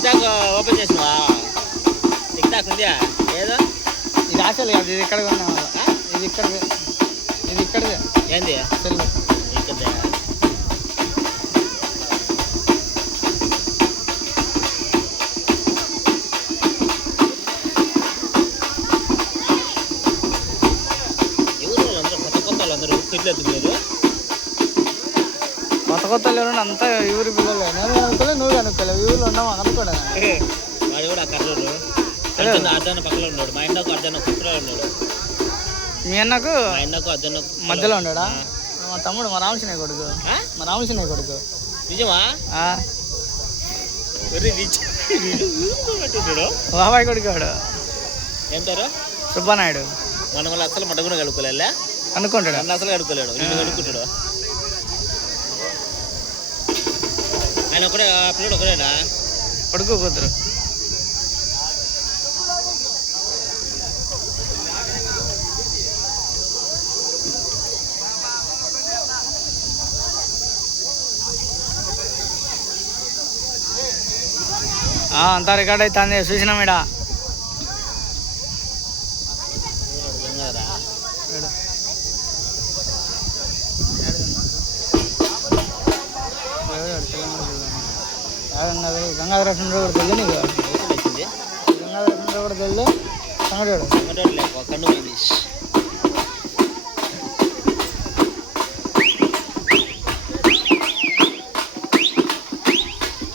Tick talk open చేసినవా? Tick talk ఉందా? ఏదో ఇది అసలు కాదు, ఇది ఇక్కడ కొన్నా. ఇది ఇక్కడదే ఏంది సెల్ ఇక్కడ అందరూ తిట్లేదు. కొత్త ఎవరైనా అంతా ఊరి పిల్లలు నేను అనుకోలే, నువ్వు అనుకోలే. ఊరిలో ఉన్నావు అనుకోడా? వాడు కూడా కర్రూరు అర్జున పక్కలో ఉన్నాడు. మా అన్నకు అర్జున కుక్కలో ఉన్నాడు. మీ అన్నకు మా అన్నకు అర్జున మధ్యలో ఉన్నాడా? మా తమ్ముడు మా రామసినయ్య కొడుకు. మా రామసినయ్య కొడుకు. నిజమా? బాబాయ్ కొడుకు వాడు. ఏం పేరు? సుబ్బానాయుడు. మన వల్ల అసలు మట కూడా కడుక్కోలే అనుకుంటాడు. నన్ను అసలు కడుక్కోలేడు, నిన్ను కడుక్కుంటాడు. ఆయన ఒకడే, ఆ పిల్లడు ఒకడేనా? కొడుకు కూతురు. అంతా రికార్డ్ అవుతుంది, చూసినాం ఇడ. గంగాధర కూడా తెలియదు నీకు? గంగాధర కూడా తెలియదు. సంగడు కన్ను